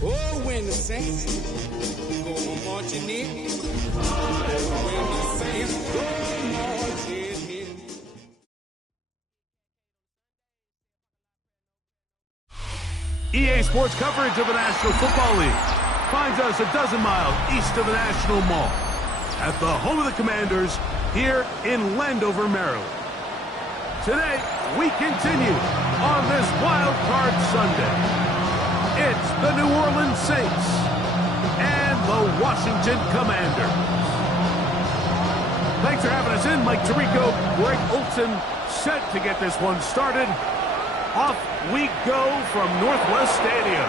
Oh, when the saints go marching in. When the saints go marching in. EA Sports coverage of the National Football League finds us a dozen miles east of the National Mall at the home of the Commanders here in Landover, Maryland. Today, we continue on this Wild Card Sunday. It's the New Orleans Saints and the Washington Commanders. Thanks for having us in. Mike Tirico, Greg Olson, set to get this one started. Off we go from Northwest Stadium.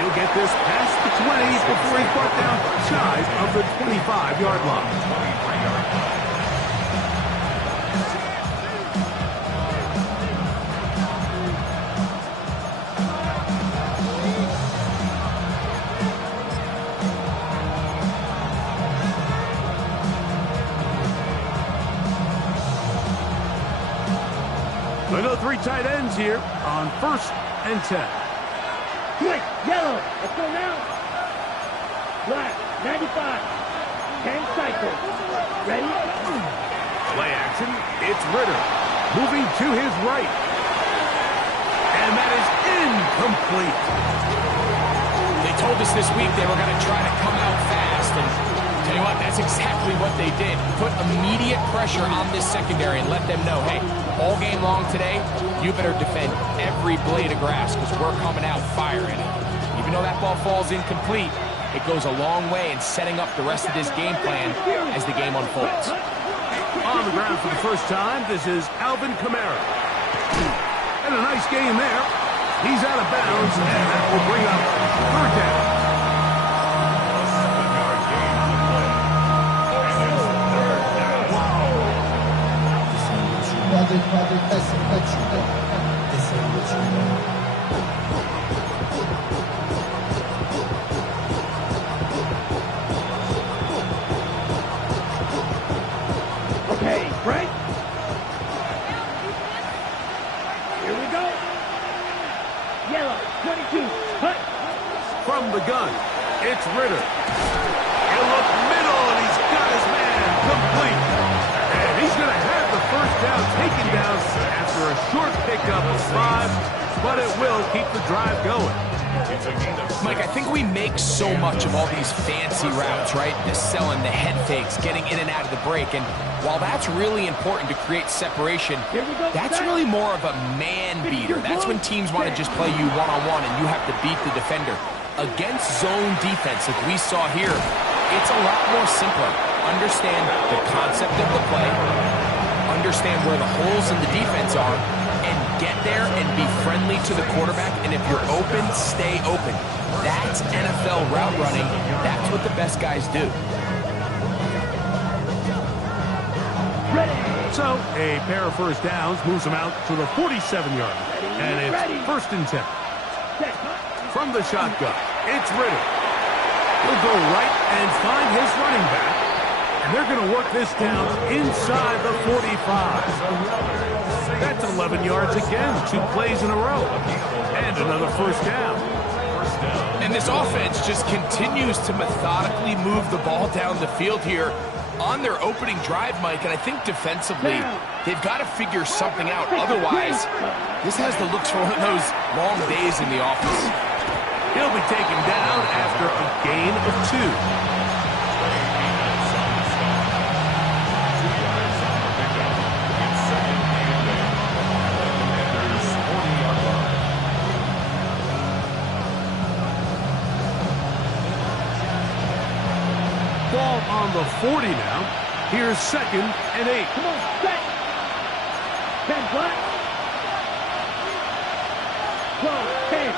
He'll get this past the 20 before he's brought down shy of the 25-yard line. Another three tight ends here on 1st and 10. Quick, yellow, let's go now. Black, 95, 10 cycles. Ready? Play action, it's Ritter, moving to his right. And that is incomplete. They told us this week they were going to try to come out fast, and tell you what, that's exactly what they did. Put immediate pressure on this secondary and let them know, hey, all game long today, you better defend every blade of grass because we're coming out firing it. Even though that ball falls incomplete, it goes a long way in setting up the rest of this game plan as the game unfolds. On the ground for the first time, this is Alvin Kamara. And a nice game there. He's out of bounds, and that will bring up 3rd down. Okay, right? Here we go. Yellow, 22, cut. From the gun, it's Ritter. He'll look middle, and he's got his man complete. And he's going to have the 1st down taken down after a short pickup of 5, but it will keep the drive going. Mike, I think we make so much of all these fancy routes, right? The selling, the head fakes, getting in and out of the break. And while that's really important to create separation, that's really more of a man beater. That's when teams want to just play you one-on-one and you have to beat the defender. Against zone defense, like we saw here, it's a lot more simpler. Understand the concept of the play, understand where the holes in the defense are, and get there and be friendly to the quarterback. And if you're open, stay open. That's NFL route running. That's what the best guys do. So, a pair of 1st downs moves them out to the 47-yard line. And it's 1st and 10. From the shotgun, it's Ritter. He'll go right and find his running back. And they're going to work this down inside the 45. That's 11 yards again, 2 plays in a row. And another first down. And this offense just continues to methodically move the ball down the field here on their opening drive, Mike. And I think defensively, they've got to figure something out. Otherwise, this has the looks for one of those long days in the office. He'll be taken down after a gain of 2. Ball on the 40 now. Here's 2nd and 8. Come on, set. 10 flat. 12, 10.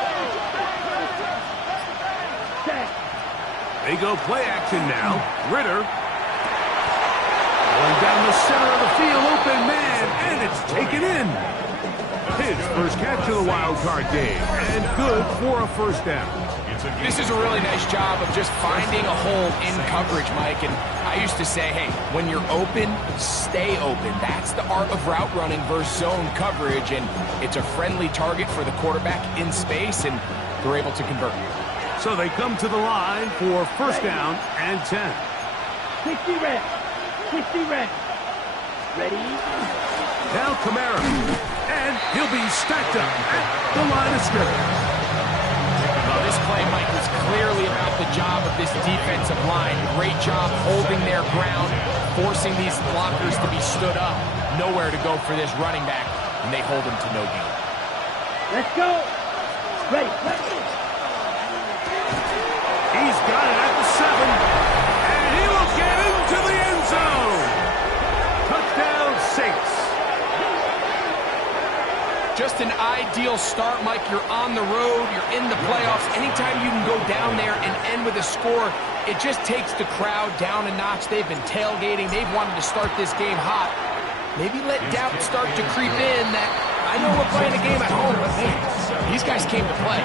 Set. They go play action now. Ritter. Going down the center of the field, open man, and it's taken in. His first catch of the wild card game, and good for a first down. This is a really nice job of just finding a hole in coverage, Mike. And I used to say, hey, when you're open, stay open. That's the art of route running versus zone coverage. And it's a friendly target for the quarterback in space, and they're able to convert. So they come to the line for first down and 10. 60 reps. 60 reps. Ready? Now Kamara. And he'll be stacked up at the line of scrimmage. This play, Mike, was clearly about the job of this defensive line. Great job holding their ground, forcing these blockers to be stood up. Nowhere to go for this running back, and they hold him to no gain. Let's go. Ready. Let's go. He's got it at the 7, and he will get into the end zone. Touchdown, Saints. Just an ideal start, Mike. You're on the road. You're in the playoffs. Anytime you can go down there and end with a score, it just takes the crowd down a notch. They've been tailgating. They've wanted to start this game hot. Maybe let doubt start to creep in that, I know we're playing a game at home, but man, these guys came to play.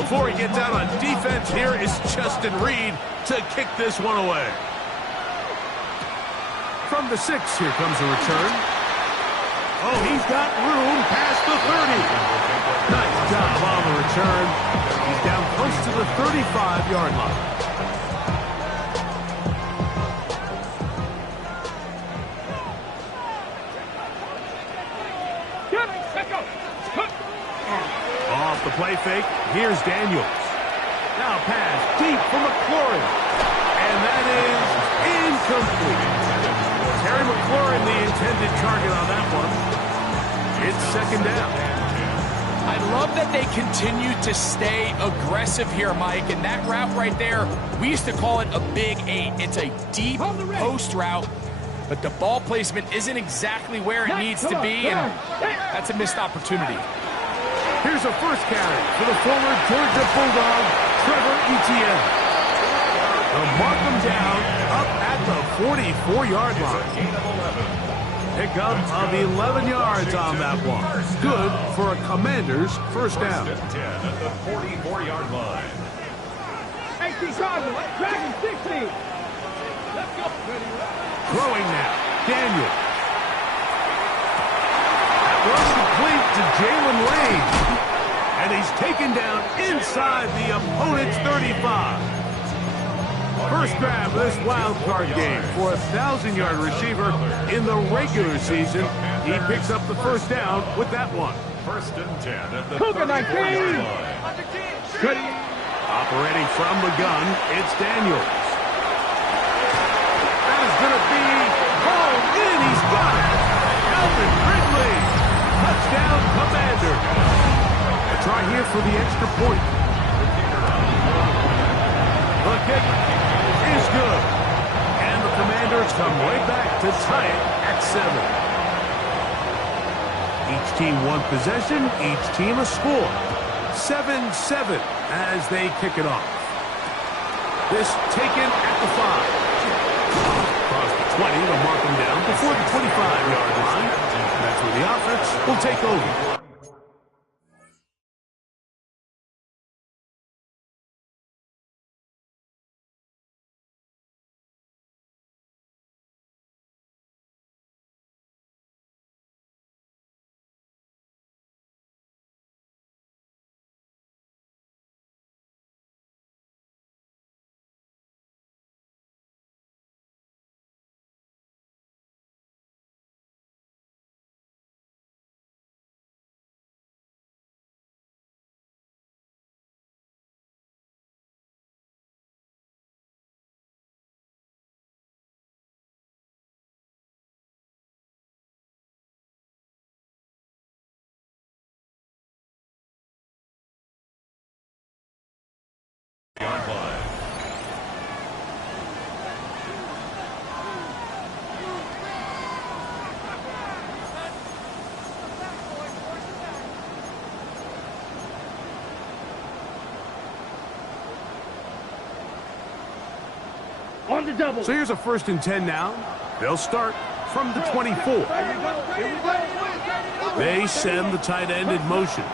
Before he gets out on defense, here is Justin Reed to kick this one away. From the 6, here comes a return. Oh, he's got room past the 30. Nice job on the return. He's down close to the 35-yard line. Off the play fake, here's Daniels. Now pass deep for McLaurin. And that is incomplete. Terry McLaurin, the intended target on that one. It's 2nd down. I love that they continue to stay aggressive here, Mike. And that route right there, we used to call it a Big 8. It's a deep post route, but the ball placement isn't exactly where it needs to be, and that's a missed opportunity. Here's a first carry for the former Georgia Bulldog, Trevor Etienne. They'll mark him down up at the 44-yard line. Pickup of 11 yards on that one. Good for a Commander's first down. 10 at the 44-yard line. 18 Dragon 60. Let's go. Throwing now, Daniel. That was complete to Jalen Lane. And he's taken down inside the opponent's 35. First grab of this wild card game for a 1,000-yard receiver in the regular season. He picks up the first down with that one. 1st and 10 at the Cougar 19. Good. Operating from the gun, it's Daniels. That is going to be hauled in. He's got it. Alvin Ridley. Touchdown, Commander. A try here for the extra point. The kick is good. And the Commanders come right back to tie it at 7. Each team one possession, each team a score. 7-7 as they kick it off. This taken at the 5. Across the 20 to mark them down before the 25-yard line. That's where the offense will take over. On the double. So here's a 1st and 10 now. They'll start from the 24. They send the tight end in motion.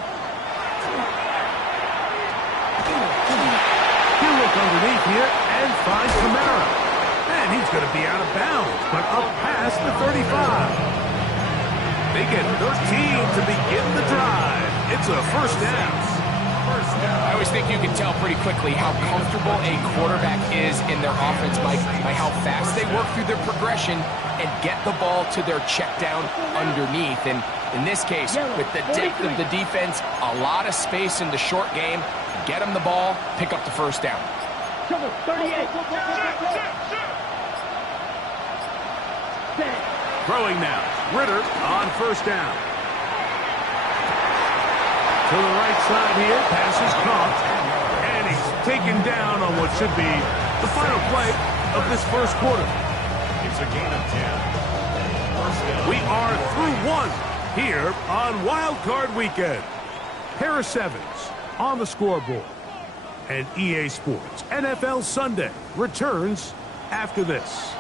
He'll look underneath here and find Kamara. And he's going to be out of bounds, but up past the 35. They get 13 to begin the drive. It's a 1st down. I always think you can tell pretty quickly how comfortable a quarterback is in their offense, Mike, by how fast they work through their progression and get the ball to their check down underneath. And in this case, with the depth of the defense, a lot of space in the short game, get them the ball, pick up the 1st down. 38. Throwing now. Ritter on 1st down. To the right side here, pass is caught, and he's taken down on what should be the final play of this 1st quarter. It's a gain of 10. We are through 1 here on Wild Card Weekend. Harris Evans on the scoreboard. And EA Sports NFL Sunday returns after this.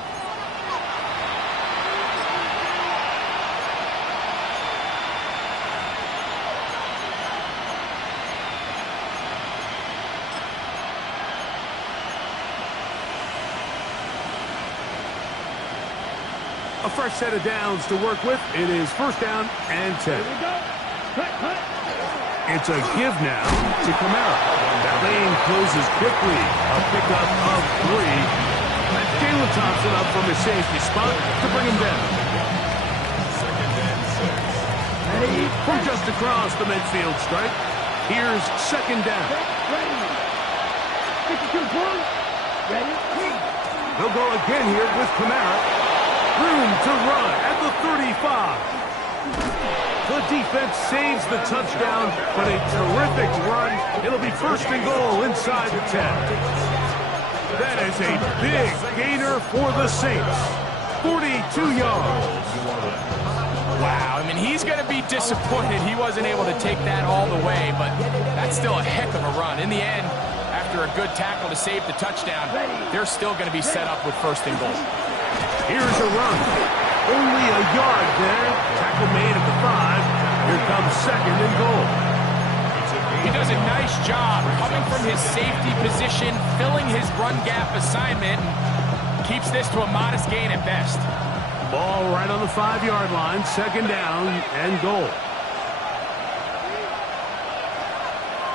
A fresh set of downs to work with. It is 1st down and 10. It's a give now to Kamara. That lane closes quickly. A pickup of 3. And Jalen Thompson up from his safety spot to bring him down. From just across the midfield stripe, here's 2nd down. They'll go again here with Kamara. Room to run at the 35. The defense saves the touchdown, but a terrific run. It'll be 1st and goal inside the 10. That is a big gainer for the Saints. 42 yards. Wow, I mean, he's going to be disappointed he wasn't able to take that all the way, but that's still a heck of a run. In the end, after a good tackle to save the touchdown, they're still going to be set up with 1st and goal. Here's a run. Only a yard there. Tackle made at the 5. Here comes 2nd and goal. He does a nice job coming from his safety position, filling his run gap assignment, and keeps this to a modest gain at best. Ball right on the 5-yard line. 2nd down and goal.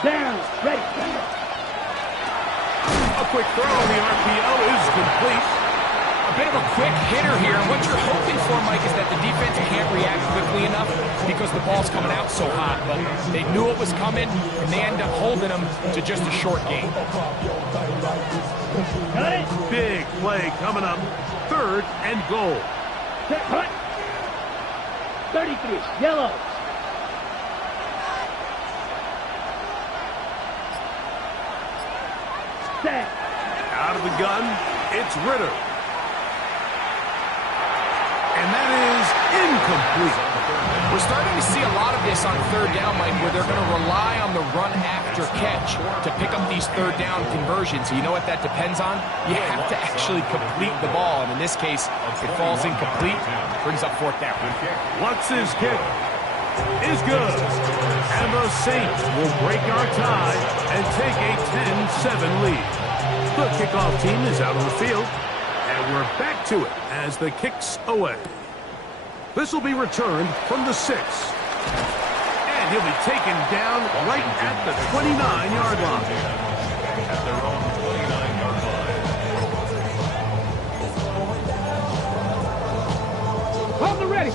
Down. Ready. A quick throw. The RPO is complete. A bit of a quick hitter here. What you're hoping for, Mike, is that the defense can't react quickly enough because the ball's coming out so hot. But they knew it was coming, and they end up holding them to just a short gain. Got it. Big play coming up. 3rd and goal. Set. Hut. 33. Yellow. Set. Out of the gun, it's Ritter. And that is incomplete. We're starting to see a lot of this on 3rd down, Mike, where they're going to rely on the run after catch to pick up these 3rd down conversions. So you know what that depends on? You have to actually complete the ball. And in this case, it falls incomplete, brings up 4th down. Lutz's kick is good. And the Saints will break our tie and take a 10-7 lead. The kickoff team is out on the field. And we're back to it as the kick's away. This will be returned from the 6. And he'll be taken down right at the 29-yard line. At their own 29-yard line. Hold the ready.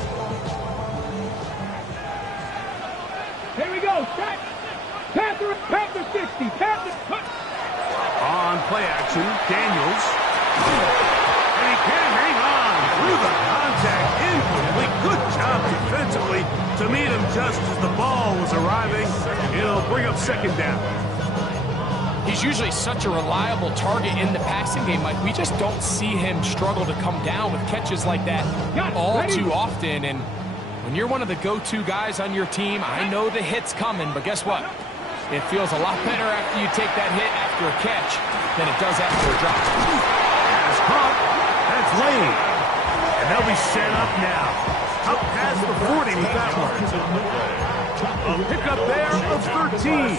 Here we go. Set. Panther 60. Panther. On play action, Daniels. And he can't hang on through the contact. Incomplete. Good job defensively to meet him just as the ball was arriving. It'll bring up 2nd down. He's usually such a reliable target in the passing game, Mike. We just don't see him struggle to come down with catches like that all too often. And when you're one of the go-to guys on your team, I know the hit's coming, but guess what? It feels a lot better after you take that hit after a catch than it does after a drop. As caught lane. And they'll be set up now. Up past the 40 with that one. A pickup there of 13.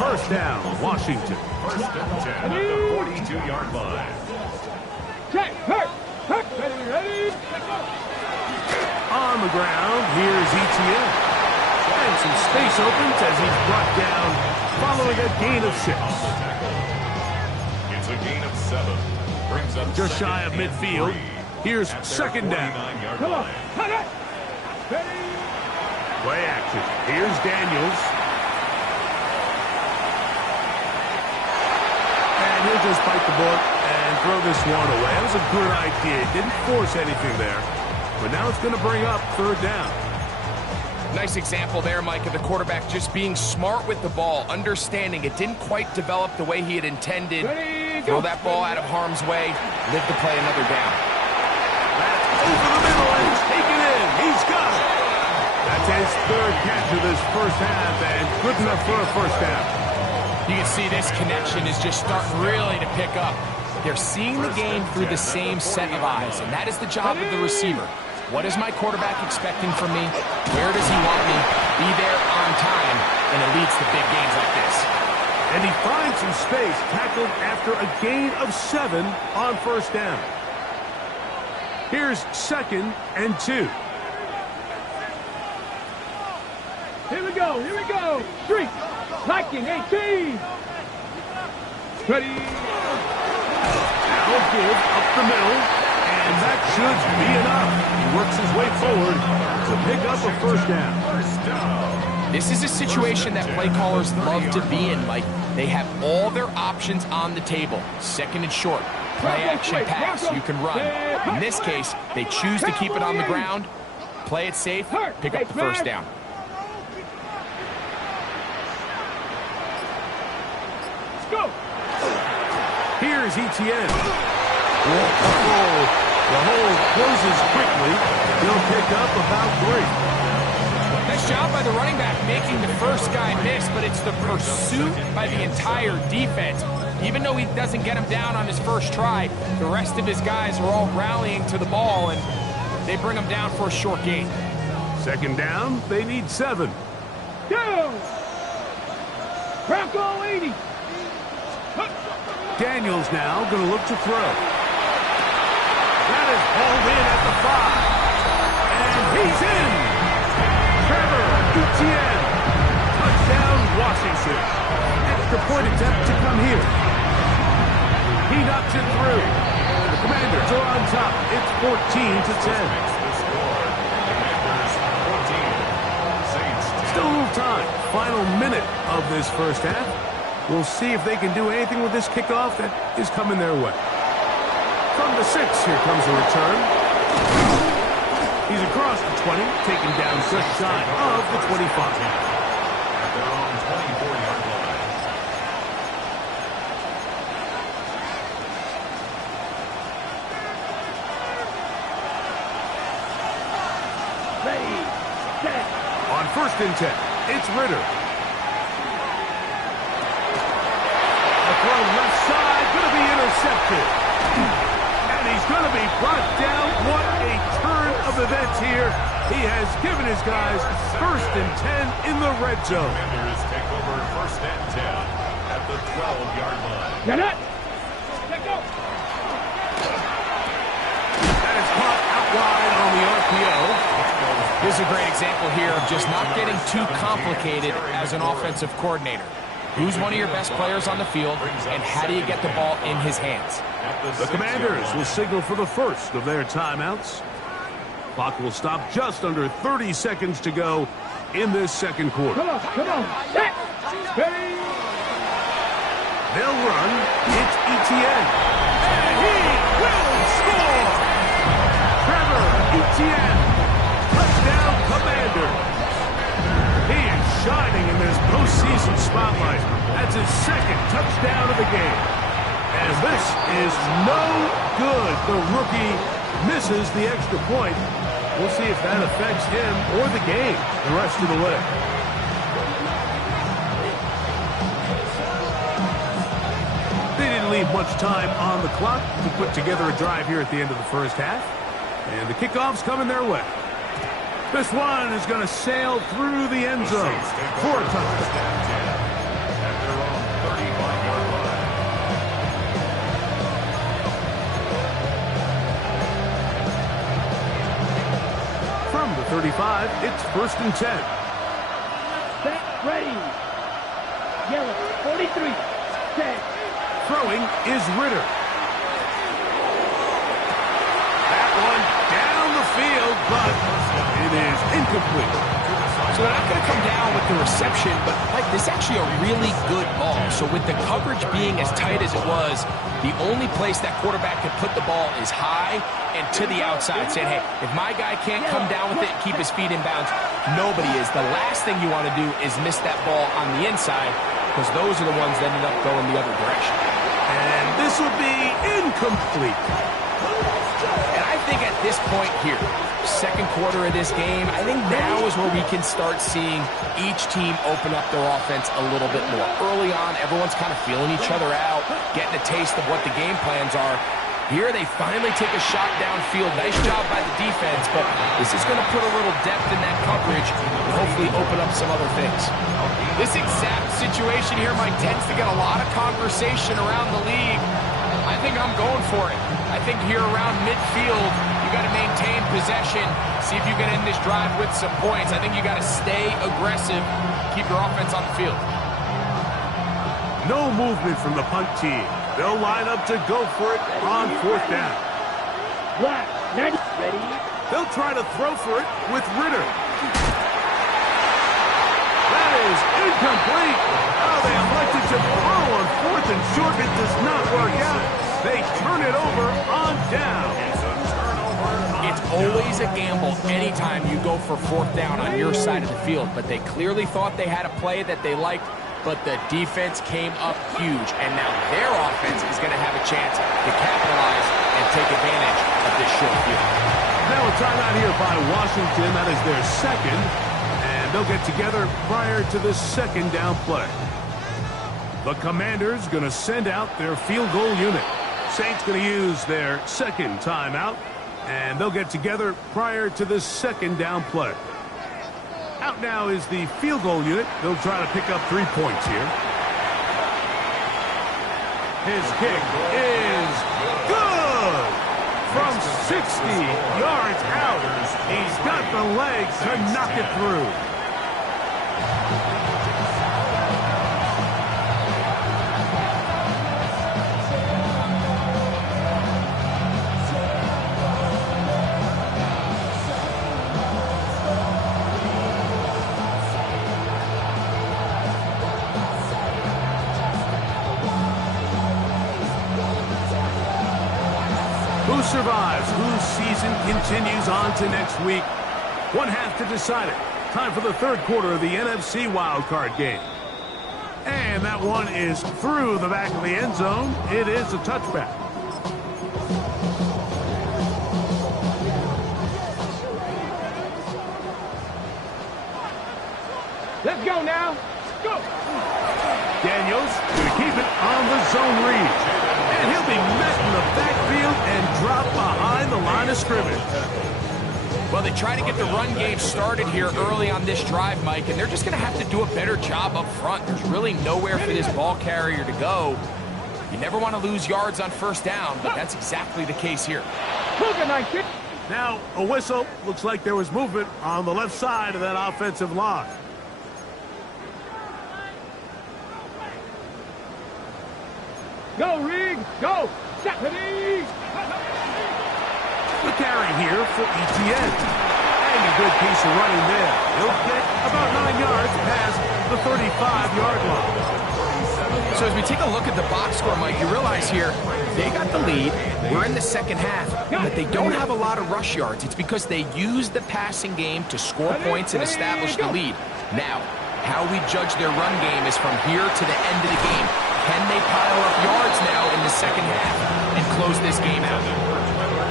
First down, Washington. First and 10 at the 42-yard line. Check, hurt, ready, On the ground, here's Etienne. And some space opens as he's brought down following a gain of 6. It's a gain of 7. Brings up Just shy of midfield. Here's second down. come on, cut it, ready, Play action. Here's Daniels. And he'll just bite the bullet and throw this one away. That was a good idea. He didn't force anything there. But now it's going to bring up third down. Nice example there, Mike, of the quarterback just being smart with the ball, understanding it didn't quite develop the way he had intended. ready, Throw go. that ball out of harm's way, live to play another down. That's over the middle and taken in. He's got it. That's his third catch of this first half and good enough for a first down. You can see this connection is just starting really to pick up. They're seeing the game through the same set of eyes, and that is the job of the receiver. What is my quarterback expecting from me? Where does he want me? Be there on time, and it leads to big gains like this. And he finds some space, tackled after a gain of 7 on first down. Here's second and 2. Here we go, 3, liking 18, ready, Now give up the middle, and that should be enough. He works his way forward to pick up a first down. This is a situation that play callers love to be in, Mike. They have all their options on the table. Second and short, play action pass, you can run. In this case, they choose to keep it on the ground, play it safe, pick up the first down. let's go. Here's Etienne. The hole closes quickly. He'll pick up about 3. Nice job by the running back making the first guy miss, but it's the pursuit by the entire defense. Even though he doesn't get him down on his first try, the rest of his guys are all rallying to the ball, and they bring him down for a short gain. Second down, they need 7. Go! Bronco 80. Daniels now going to look to throw. That is hauled in at the 5. And he's in! Trevor Etienne. Touchdown, Washington. Extra point attempt to come here. He knocks it through. The Commanders are on top. It's 14-10. Still a little time. Final minute of this first half. We'll see if they can do anything with this kickoff that is coming their way. From the 6, here comes the return. He's across the 20, taken down just shy of the 25. At their own 24-yard line. Ready, set. On first and 10, it's Ritter. A throw left side, going to be intercepted. And he's going to be brought down. What a turn of events here. He has given his guys first and 10 in the red zone. Commanders take over first and 10 at the 12-yard line. Get it. Let go. That is caught out wide on the RPO. This is a great example here of just not getting too complicated as an offensive coordinator. Who's one of your best players on the field, and how do you get the ball in his hands? The Commanders will signal for the first of their timeouts. Clock will stop just under 30 seconds to go in this second quarter. Come on. Set. Ready. They'll run. It's Etienne. And he will score! Trevor Etienne. Touchdown, Commander. He is shining in this postseason spotlight. That's his second touchdown of the game. And this is no good. The rookie misses the extra point. We'll see if that affects him or the game the rest of the way. They didn't leave much time on the clock to put together a drive here at the end of the first half. And the kickoff's coming their way. This one is going to sail through the end zone. 4 touchdowns. At their own 35-yard line. From the 35, it's 1st and 10. Set, ready. Yellow, 43. Set. Throwing is Ritter. That one down the field, but it is incomplete. So they're not going to come down with the reception, but like this is actually a really good ball. So with the coverage being as tight as it was, the only place that quarterback can put the ball is high and to the outside, saying, hey, if my guy can't come down with it and keep his feet in bounds, nobody is. The last thing you want to do is miss that ball on the inside, because those are the ones that end up going the other direction. And this will be incomplete. And I think at this point here, second quarter of this game, I think now is where we can start seeing each team open up their offense a little bit more. Early on, everyone's kind of feeling each other out, getting a taste of what the game plans are. Here they finally take a shot downfield. Nice job by the defense, but this is going to put a little depth in that coverage and hopefully open up some other things. This exact situation here, Mike, tends to get a lot of conversation around the league. I think I'm going for it. I think here around midfield, you got to maintain possession, see if you can end this drive with some points. I think you got to stay aggressive, keep your offense on the field. No movement from the punt team. They'll line up to go for it on 4th down. Black, 90. Ready. They'll try to throw for it with Ritter. That is incomplete. Oh, they elected to throw on 4th and short. It does not work out. They turn it over on down. It's always a gamble anytime you go for 4th down on your side of the field, but they clearly thought they had a play that they liked, but the defense came up huge, and now their offense is going to have a chance to capitalize and take advantage of this short field. Now a timeout here by Washington. That is their second, and they'll get together prior to the 2nd down play. The Commanders going to send out their field goal unit. Saints going to use their 2nd timeout, and they'll get together prior to the 2nd down play. Out now is the field goal unit. They'll try to pick up 3 points here. His kick is good! From 60 yards out, he's got the legs to knock it through. Who survives? Whose season continues on to next week? One half to decide it. Time for the 3rd quarter of the NFC wildcard game. And that one is through the back of the end zone. It is a touchback. Let's go now. Go. Daniels going to keep it on the zone read. And he'll be met in the backfield and dropped behind the line of scrimmage. Well, they try to get the run game started here early on this drive, Mike, and they're just going to have to do a better job up front. There's really nowhere for this ball carrier to go. You never want to lose yards on 1st down, but that's exactly the case here. Now, a whistle. Looks like there was movement on the left side of that offensive line. Go, Riggs. Go. Stephanie. The carry here for ETN. And a good piece of running there. He'll get about 9 yards past the 35-yard line. So as we take a look at the box score, Mike, you realize here they got the lead. We're in the 2nd half, but they don't have a lot of rush yards. It's because they use the passing game to score points and establish the lead. Now, how we judge their run game is from here to the end of the game. Can they pile up yards now in the 2nd half and close this game out?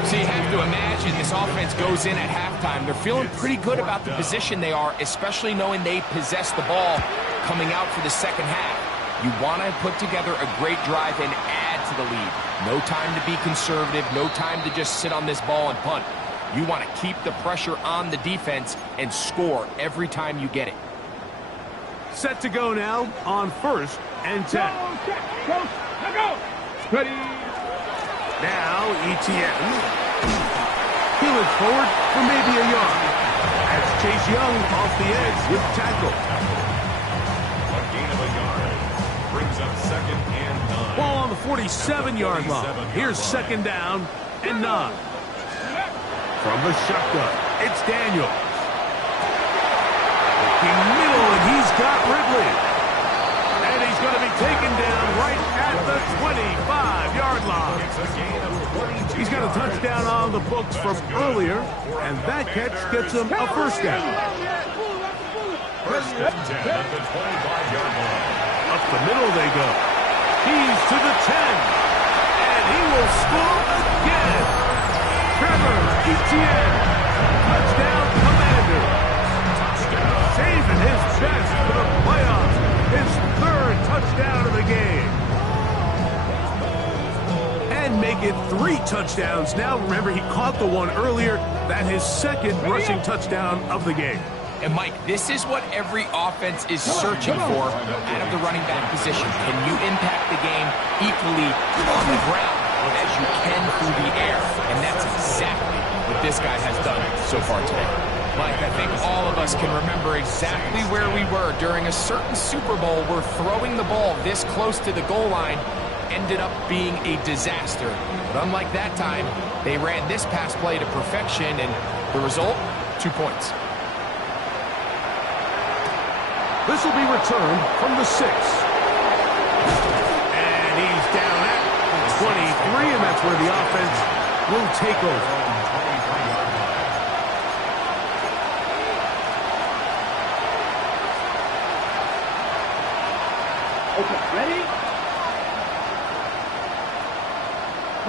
So you have to imagine this offense goes in at halftime. They're feeling pretty good about the position they are, especially knowing they possess the ball coming out for the 2nd half. You want to put together a great drive and add to the lead. No time to be conservative, no time to just sit on this ball and punt. You want to keep the pressure on the defense and score every time you get it. Set to go now on 1st and 10. Go. Ready. Now ETN. Peel it forward for maybe a yard. That's Chase Young off the edge with tackle. A gain of a yard. Brings up 2nd and 9. Ball on the 47-yard line. Here's 2nd down and 9. From the shotgun, it's Daniel. Looking middle, and he's got Ridley. And he's going to be taken down right at the 25-yard line. He's got a touchdown on the books from earlier, and that catch gets him a 1st down. 1st and 10 at the 25-yard line. Up the middle they go. He's to the 10, and he will score again. Trevor Etienne, touchdown Commanders. Saving his best for the playoffs. His 3rd touchdown of the game. And make it 3 touchdowns now. Remember, he caught the one earlier. That his 2nd rushing touchdown of the game. And Mike, this is what every offense is searching for out of the running back position. Can you impact the game equally on the ground as you can through the air? And that's exactly what this guy has done so far today. Mike, I think all of us can remember exactly where we were during a certain Super Bowl where throwing the ball this close to the goal line ended up being a disaster. But unlike that time, they ran this pass play to perfection, and the result, 2 points. This will be returned from the 6. And he's down at 23, and that's where the offense will take over. Okay, ready?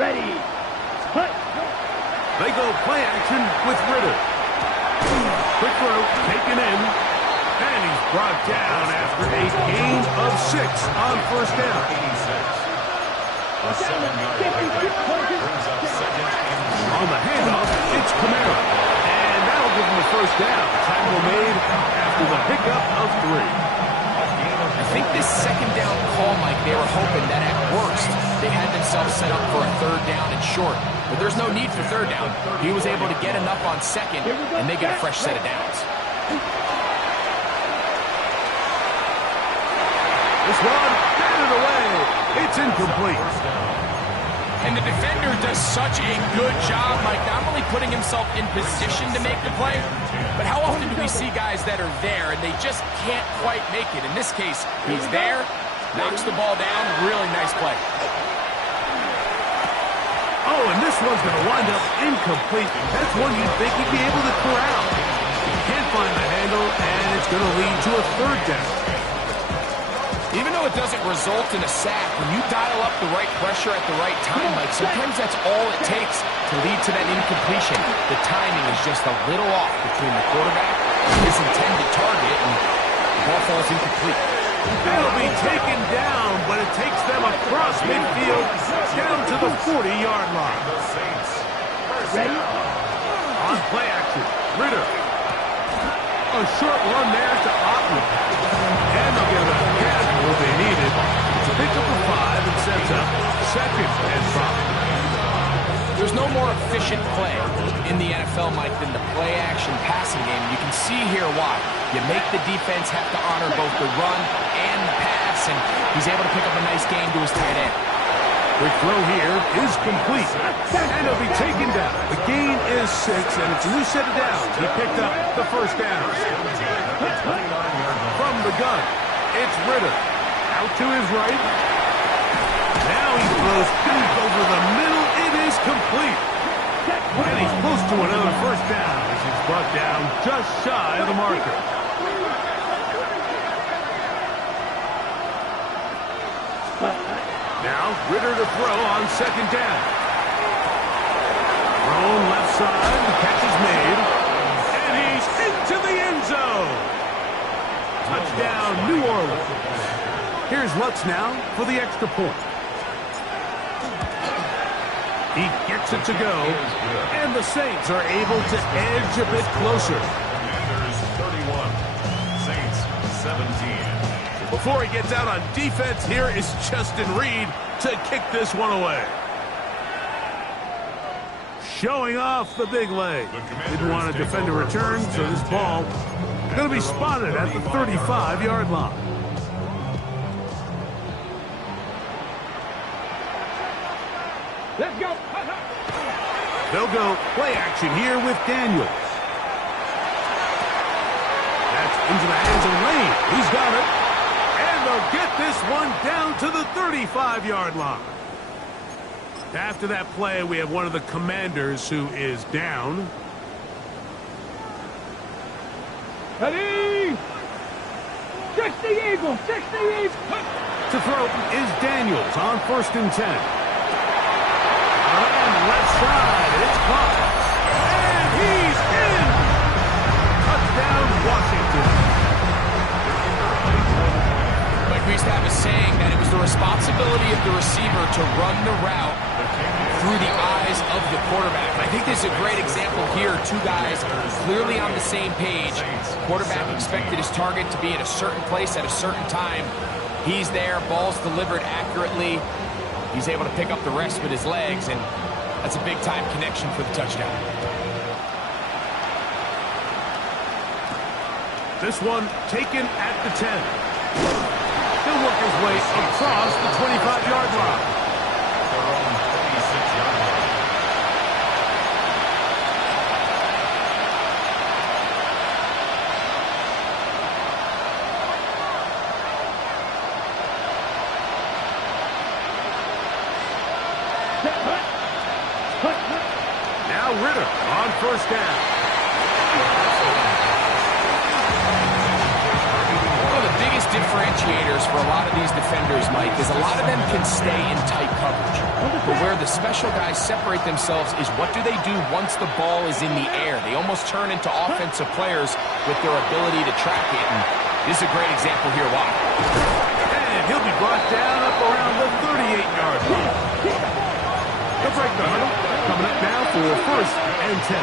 Ready. Punt. They go play action with Ritter. Quick throw, taken in. And he's brought down after a gain of 6 on 1st down. A 7-yard right there. Brings up 2nd and 3. On the handoff, it's Kamara. And that'll give him a 1st down. Tackle made after the pickup of 3. I think this 2nd down call, Mike, they were hoping that at worst they had themselves set up for a 3rd down and short. But there's no need for 3rd down. He was able to get enough on 2nd, and they get a fresh set of downs. This one, batted away. It's incomplete. And the defender does such a good job, Mike, not only putting himself in position to make the play, but how often do we see guys that are there and they just can't quite make it? In this case, he's there, knocks the ball down, really nice play. Oh, and this one's going to wind up incomplete. That's one you'd think he'd be able to corral. He can't find the handle, and it's going to lead to a 3rd down. Even though it doesn't result in a sack, when you dial up the right pressure at the right time, Mike, sometimes that's all it takes to lead to that incompletion. The timing is just a little off between the quarterback and his intended target, and the ball falls incomplete. They'll be taken down, but it takes them across midfield down to the 40-yard line. The Saints. Ready? On play action, Ritter. A short run there to Otten. And they'll get a handful they needed to pick up a 5 and sets up 2nd and 5. There's no more efficient play in the NFL, Mike, than the play-action passing game. You can see here why. You make the defense have to honor both the run and the pass, and he's able to pick up a nice gain to his tight end. Quick throw here is complete, and he'll be taken down. The gain is 6, and it's a new set of downs. He picked up the 1st down. From the gun, it's Ritter. Out to his right. Now he throws deep over the middle. It is complete. And he's close to another 1st down as he's brought down just shy of the marker. Now, Ritter to throw on 2nd down. Thrown left side, the catch is made. And he's into the end zone. Touchdown, New Orleans. Here's Lutz now for the extra point. He gets it to go, and the Saints are able to edge a bit closer. Commanders 31, Saints 17. Before he gets out on defense, here is Justin Reid to kick this one away. Showing off the big leg. Didn't want to defend a return, so this ball going to be spotted at the 35-yard line. Let's go. They'll go play action here with Daniels. That's into the hands of Lane. He's got it. And they'll get this one down to the 35-yard line. After that play, we have one of the Commanders who is down. Ready? 60 Eagles, 60 Eagles. To throw is Daniels on 1st and 10. And left side, it's caught. And he's in. Touchdown, Washington. Like we used to have a saying that it was the responsibility of the receiver to run the route through the eyes of the quarterback. And I think this is a great example here. Two guys clearly on the same page. Quarterback expected his target to be at a certain place at a certain time. He's there, ball's delivered accurately. He's able to pick up the rest with his legs, and that's a big-time connection for the touchdown. This one taken at the 10. He'll work his way across the 25-yard line. Their own 36-yard line. Now Ritter on 1st down. One of the biggest differentiators for a lot of these defenders, Mike, is a lot of them can stay in tight coverage. But where the special guys separate themselves is what do they do once the ball is in the air? They almost turn into offensive players with their ability to track it. And this is a great example here. Why? And he'll be brought down up around the 38-yard line. They'll break the huddle. Coming up now for 1st and 10.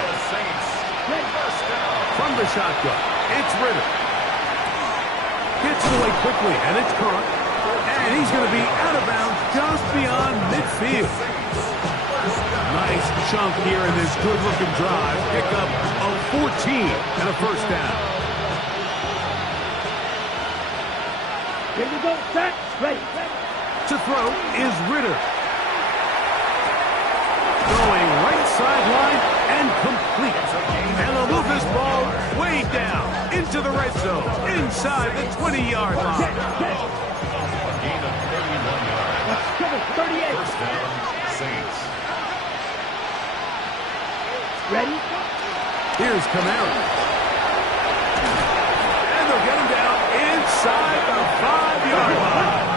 From the shotgun, it's Ritter. Gets it away quickly, and it's caught. And he's going to be out of bounds just beyond midfield. Nice chunk here in this good-looking drive. Pick up of 14 and a 1st down. Here we go, set, ready. To throw is Ritter. Going right sideline and complete. And they'll move this ball way down into the red zone, inside the 20-yard line. Gain of 31 yards. 38. 1st down, Saints. Ready? Here's Kamara. And they'll get him down inside the 5-yard line.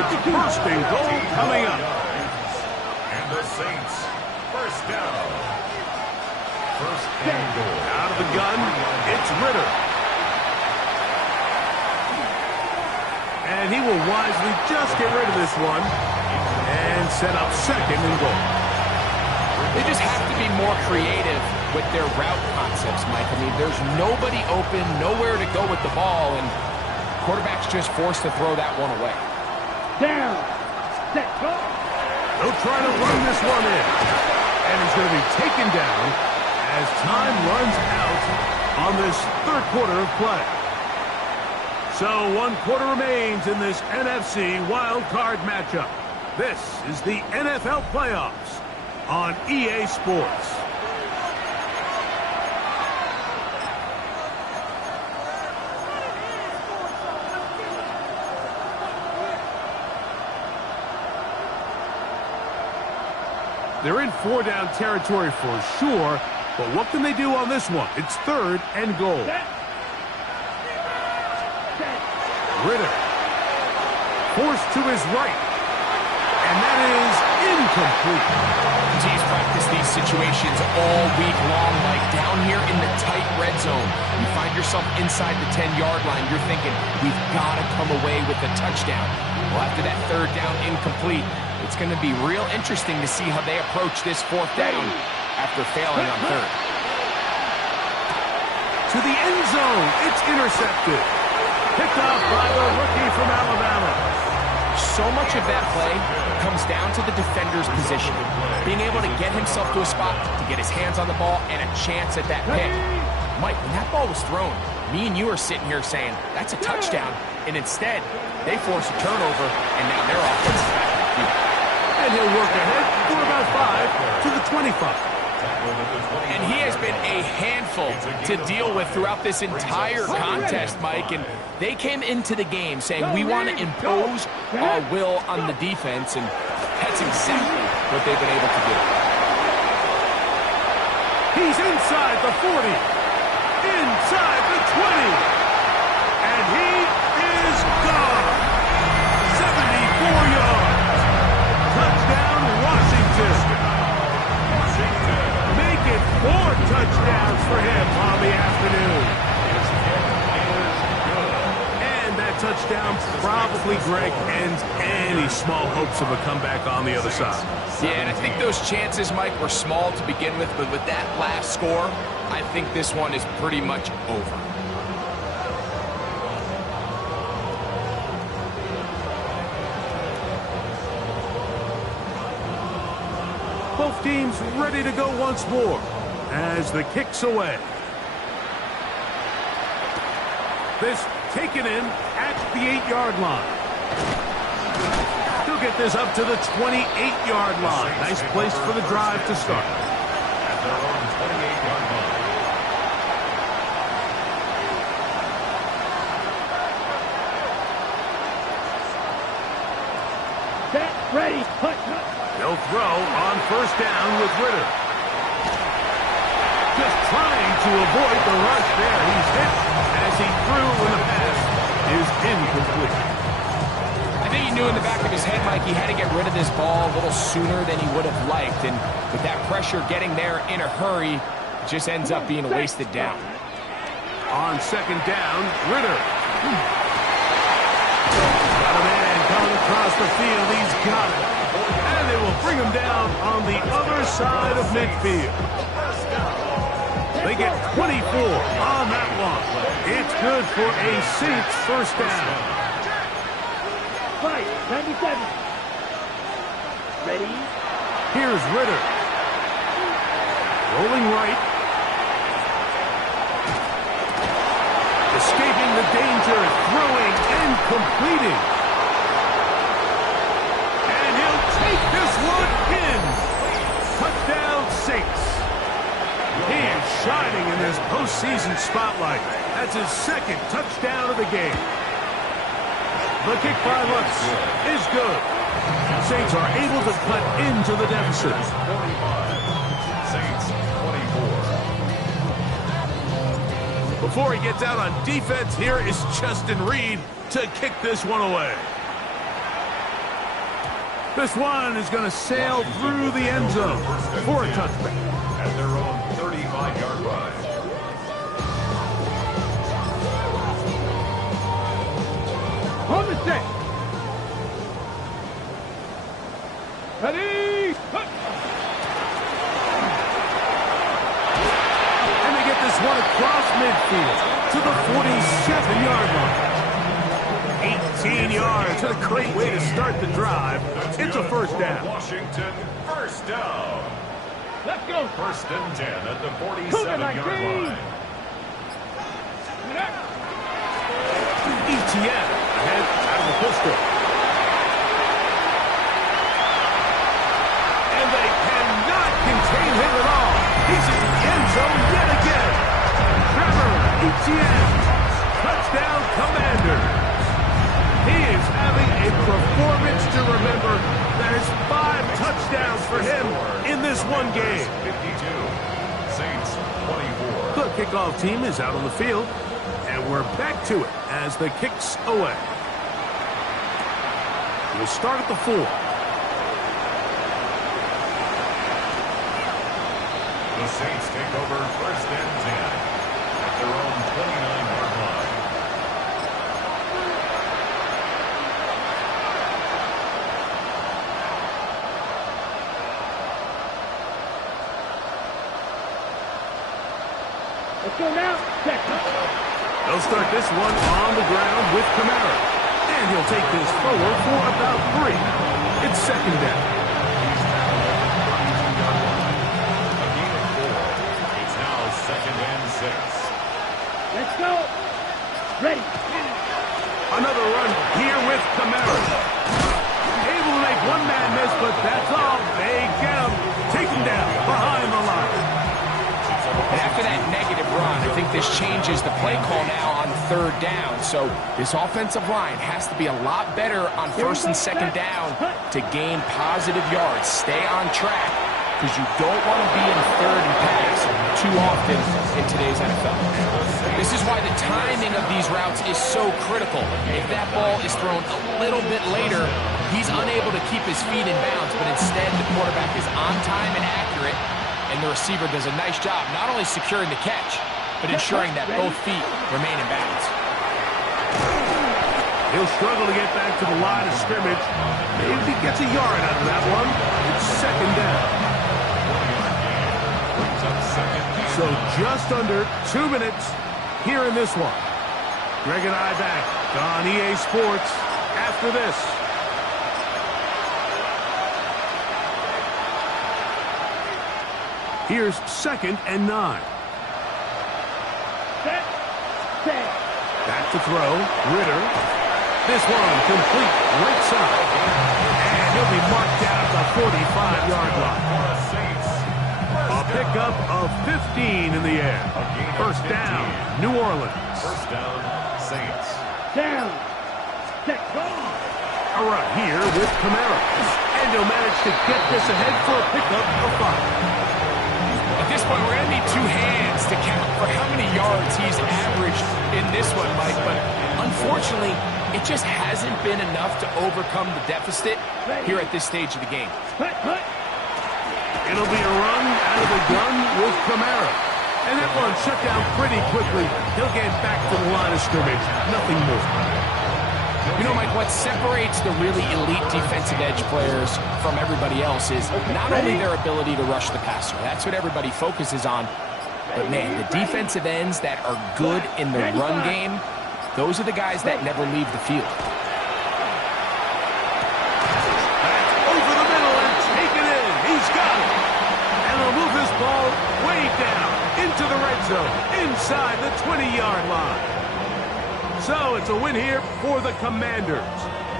It's 1st and goal coming up. And the Saints, 1st down. 1st and goal. Out of the gun, it's Ritter. And he will wisely just get rid of this one and set up 2nd and goal. They just have to be more creative with their route concepts, Mike. I mean, there's nobody open, nowhere to go with the ball, and quarterback's just forced to throw that one away. Down. Set, go. They'll try to run this one in. And he's going to be taken down as time runs out on this 3rd quarter of play. So 1 quarter remains in this NFC wild card matchup. This is the NFL playoffs on EA Sports. They're in 4-down territory for sure, but what can they do on this one? It's 3rd and goal. Ritter forced to his right, and that is incomplete. Teams practice these situations all week long, like down here in the tight red zone. You find yourself inside the 10-yard line. You're thinking, we've got to come away with a touchdown. Well, after that third down incomplete, it's going to be real interesting to see how they approach this fourth down after failing on third. To the end zone, it's intercepted. Picked off by the rookie from Alabama. So much of that play comes down to the defender's position. Being able to get himself to a spot, to get his hands on the ball, and a chance at that pick. Mike, when that ball was thrown, me and you are sitting here saying, that's a touchdown. And instead, they force a turnover, and now they're offensive back in the field. And he'll work ahead for about 5 to the 25. And he has been a handful to deal with throughout this entire contest, Mike. And they came into the game saying, we want to impose our will on the defense. And that's exactly what they've been able to do. He's inside the 40. Inside the 20. And he is gone. 74 yards. Touchdown, Washington. Make it 4 touchdowns for him on the afternoon. And that touchdown probably, Greg, ends any small hopes of a comeback on the other side. Yeah, and I think those chances, Mike, were small to begin with, but with that last score, I think this one is pretty much over. Both teams ready to go once more as the kick's away. This taken in at the 8-yard line. He'll get this up to the 28-yard line. Nice place for the drive to start. At their own 28-yard line. Set, ready, put. He'll throw on first down with Ritter. Just trying to avoid the rush there. He's hit as he threw when the pass is incomplete. I think he knew in the back of his head, Mike, he had to get rid of this ball a little sooner than he would have liked. And with that pressure getting there in a hurry, it just ends up being a wasted down. On second down, Ritter. Got a man coming across the field. He's got it. And they will bring him down on the other side of midfield. They get 24 on that one. It's good for a Saints first down. Right, 97. Ready? Here's Ritter. Rolling right. Escaping the danger, throwing and completing. And he'll take this one in. Touchdown Saints. He is shining in this postseason spotlight. That's his second touchdown of the game. The kick by Lutz is good. Saints are able to cut into the deficit. 45. Saints 24. Before he gets out on defense, here is Justin Reed to kick this one away. This one is going to sail through the end zone for a touchback. At their own 35-yard line. On the set. Ready? And they get this one across midfield to the 47-yard line. 18 yards. A great way to start the drive. It's a first down. Washington, first down. Let's go. First and 10 at the 47-yard line. ETN ahead out of the pistol. And they cannot contain him at all. He's in the end zone yet again. Trevor Etienne. Touchdown Commanders. He is having a performance to remember. There's 5 touchdowns for him in this one game. 52. Saints 24. The kickoff team is out on the field, and we're back to it as the kick's away. We'll start at the 4. The Saints take over 1st and 10 at their own 29-yard line. Let's go now. Check. They'll start this one on the ground with Kamara. And he'll take this forward for about 3. It's 2nd down. A gain of 4. It's now 2nd and 6. Let's go. Ready. Another run here with Kamara. Able to make one man miss, but that's all. They get him. Take him down behind the line. And after that negative run, I think this changes the play call now on 3rd down. So this offensive line has to be a lot better on 1st and 2nd down to gain positive yards. Stay on track because you don't want to be in 3rd and pass too often in today's NFL. This is why the timing of these routes is so critical. If that ball is thrown a little bit later, he's unable to keep his feet in bounds, but instead the quarterback is on time and accurate. And the receiver does a nice job not only securing the catch, but ensuring that both feet remain in bounds. He'll struggle to get back to the line of scrimmage. Maybe he gets a yard out of that one. It's 2nd down. So just under 2 minutes here in this one. Greg and I back on EA Sports after this. Here's 2nd and 9. Set. Set. Back to throw. Ritter. This one complete right side. And he'll be marked down at the 45-yard line. A pickup of 15 in the air. 1st down, New Orleans. 1st down, Saints. Down. Check. A run here with Kamara. And he'll manage to get this ahead for a pickup of 5. At this point, we're going to need 2 hands to count for how many yards he's averaged in this one, Mike. But unfortunately, it just hasn't been enough to overcome the deficit here at this stage of the game. It'll be a run out of the gun with Kamara. And that one shut down pretty quickly. He'll get back to the line of scrimmage. Nothing more. You know, Mike, what separates the really elite defensive edge players from everybody else is not only their ability to rush the passer. That's what everybody focuses on. But, man, the defensive ends that are good in the run game, those are the guys that never leave the field. Over the middle and take it in. He's got it. And he'll move this ball way down into the red zone, inside the 20-yard line. So it's a win here for the Commanders.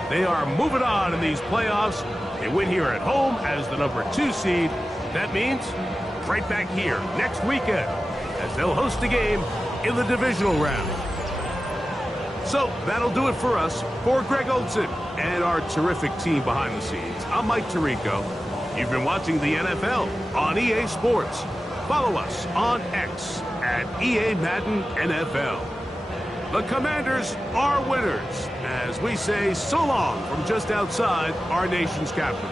They are moving on in these playoffs. They win here at home as the number 2 seed. That means right back here next weekend as they'll host a game in the divisional round. So that'll do it for us. For Greg Olsen and our terrific team behind the scenes, I'm Mike Tirico. You've been watching the NFL on EA Sports. Follow us on X at EA Madden NFL. The Commanders are winners as we say so long from just outside our nation's capital.